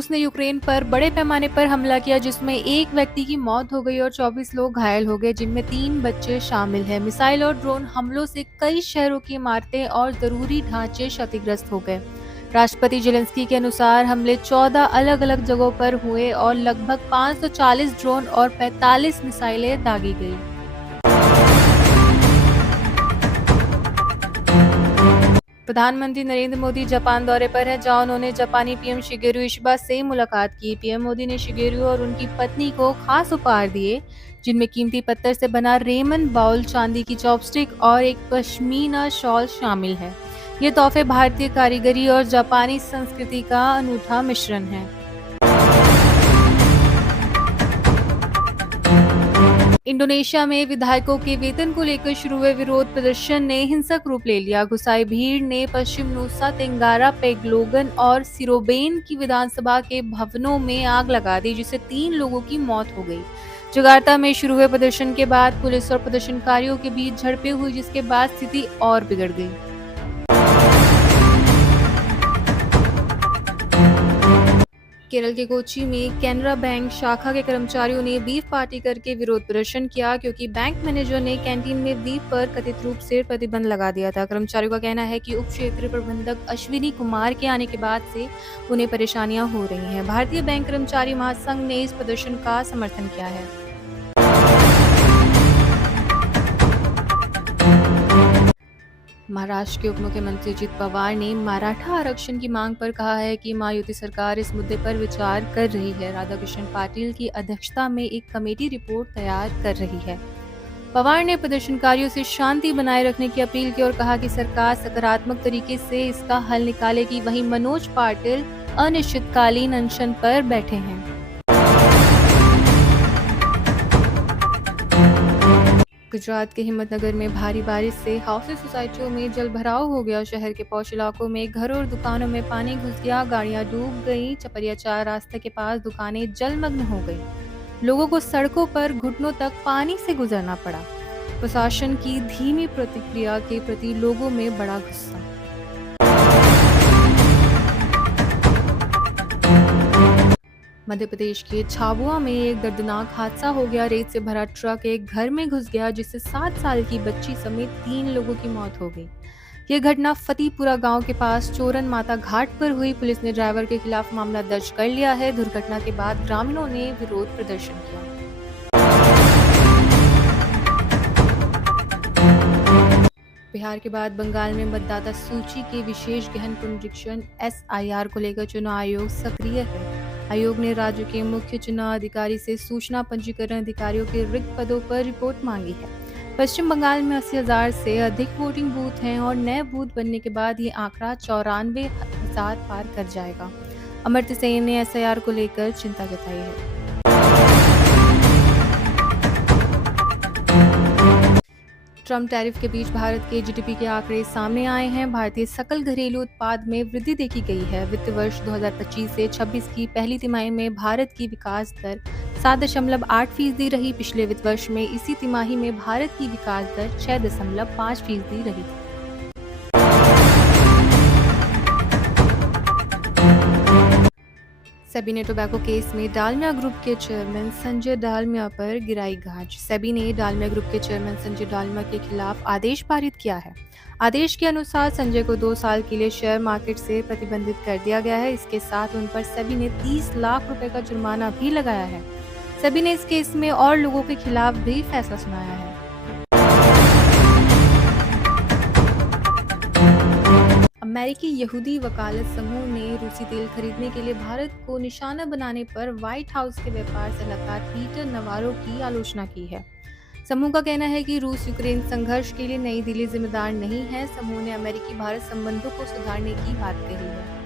रूस ने यूक्रेन पर बड़े पैमाने पर हमला किया जिसमें एक व्यक्ति की मौत हो गई और 24 लोग घायल हो गए, जिनमें 3 बच्चे शामिल हैं। मिसाइल और ड्रोन हमलों से कई शहरों की इमारतें और जरूरी ढांचे क्षतिग्रस्त हो गए। राष्ट्रपति जेलेंस्की के अनुसार हमले 14 अलग-अलग जगहों पर हुए और लगभग 540 ड्रोन और 45 मिसाइलें दागी गई। प्रधानमंत्री नरेंद्र मोदी जापान दौरे पर हैं, जहां उन्होंने जापानी पीएम शिगेरू इशिबा से मुलाकात की। पीएम मोदी ने शिगेरू और उनकी पत्नी को खास उपहार दिए, जिनमें कीमती पत्थर से बना रेमन बाउल, चांदी की चॉपस्टिक और एक पश्मीना शॉल शामिल है। ये तोहफे भारतीय कारीगरी और जापानी संस्कृति का अनूठा मिश्रण है। इंडोनेशिया में विधायकों के वेतन को लेकर शुरू हुए विरोध प्रदर्शन ने हिंसक रूप ले लिया। गुस्साई भीड़ ने पश्चिम नुसा तेंगारा, पेगलोगन और सिरोबेन की विधानसभा के भवनों में आग लगा दी, जिससे 3 लोगों की मौत हो गई। जकार्ता में शुरू हुए प्रदर्शन के बाद पुलिस और प्रदर्शनकारियों के बीच झड़पें हुई, जिसके बाद स्थिति और बिगड़ गई। केरल के कोच्चि में कैनरा बैंक शाखा के कर्मचारियों ने बीफ पार्टी करके विरोध प्रदर्शन किया, क्योंकि बैंक मैनेजर ने कैंटीन में बीफ पर कथित रूप से प्रतिबंध लगा दिया था। कर्मचारियों का कहना है कि उप क्षेत्रीय प्रबंधक अश्विनी कुमार के आने के बाद से उन्हें परेशानियां हो रही हैं। भारतीय बैंक कर्मचारी महासंघ ने इस प्रदर्शन का समर्थन किया है। महाराष्ट्र के उप मुख्यमंत्री अजित पवार ने मराठा आरक्षण की मांग पर कहा है कि महायुति सरकार इस मुद्दे पर विचार कर रही है। राधाकृष्ण पाटिल की अध्यक्षता में एक कमेटी रिपोर्ट तैयार कर रही है। पवार ने प्रदर्शनकारियों से शांति बनाए रखने की अपील की और कहा कि सरकार सकारात्मक तरीके से इसका हल निकालेगी। वहीं मनोज पाटिल अनिश्चितकालीन अनशन पर बैठे हैं। गुजरात के हिम्मतनगर में भारी बारिश से हाउसिंग सोसाइटियों में जलभराव हो गया। शहर के पौष इलाकों में घरों और दुकानों में पानी घुस गया, गाड़ियां डूब गईं। चपरिया 4 रास्ते के पास दुकानें जलमग्न हो गईं। लोगों को सड़कों पर घुटनों तक पानी से गुजरना पड़ा। प्रशासन की धीमी प्रतिक्रिया के प्रति लोगों में बड़ा गुस्सा। मध्य प्रदेश के झाबुआ में एक दर्दनाक हादसा हो गया। रेत से भरा ट्रक एक घर में घुस गया, जिससे 7 साल की बच्ची समेत 3 लोगों की मौत हो गई। यह घटना फतेहपुरा गांव के पास चोरन माता घाट पर हुई। पुलिस ने ड्राइवर के खिलाफ मामला दर्ज कर लिया है। दुर्घटना के बाद ग्रामीणों ने विरोध प्रदर्शन किया। बिहार के बाद बंगाल में मतदाता सूची के विशेष गहन पुनरीक्षण SIR को लेकर चुनाव आयोग सक्रिय है। आयोग ने राज्य के मुख्य चुनाव अधिकारी से सूचना पंजीकरण अधिकारियों के रिक्त पदों पर रिपोर्ट मांगी है। पश्चिम बंगाल में 80,000 से अधिक वोटिंग बूथ हैं और नए बूथ बनने के बाद ये आंकड़ा 94,000 पार कर जाएगा। अमर्त्य सेन ने SIR को लेकर चिंता जताई है। ट्रम्प टैरिफ के बीच भारत के GDP के आंकड़े सामने आए हैं। भारतीय सकल घरेलू उत्पाद में वृद्धि देखी गई है। वित्त वर्ष 2025 से 26 की पहली तिमाही में भारत की विकास दर 7.8% रही। पिछले वित्त वर्ष में इसी तिमाही में भारत की विकास दर 6.5% रही। सेबी ने टोबैको केस में डालमिया ग्रुप के चेयरमैन संजय डालमिया पर गिराई गाज। सेबी ने डालमिया ग्रुप के चेयरमैन संजय डालमिया के खिलाफ आदेश पारित किया है। आदेश के अनुसार संजय को 2 साल के लिए शेयर मार्केट से प्रतिबंधित कर दिया गया है। इसके साथ उन पर सेबी ने 30 लाख रुपए का जुर्माना भी लगाया है। सेबी ने इस केस में और लोगों के खिलाफ भी फैसला सुनाया है। अमेरिकी यहूदी वकालत समूह ने रूसी तेल खरीदने के लिए भारत को निशाना बनाने पर व्हाइट हाउस के व्यापार सलाहकार पीटर नवारो की आलोचना की है। समूह का कहना है कि रूस यूक्रेन संघर्ष के लिए नई दिल्ली जिम्मेदार नहीं है। समूह ने अमेरिकी भारत संबंधों को सुधारने की बात कही है।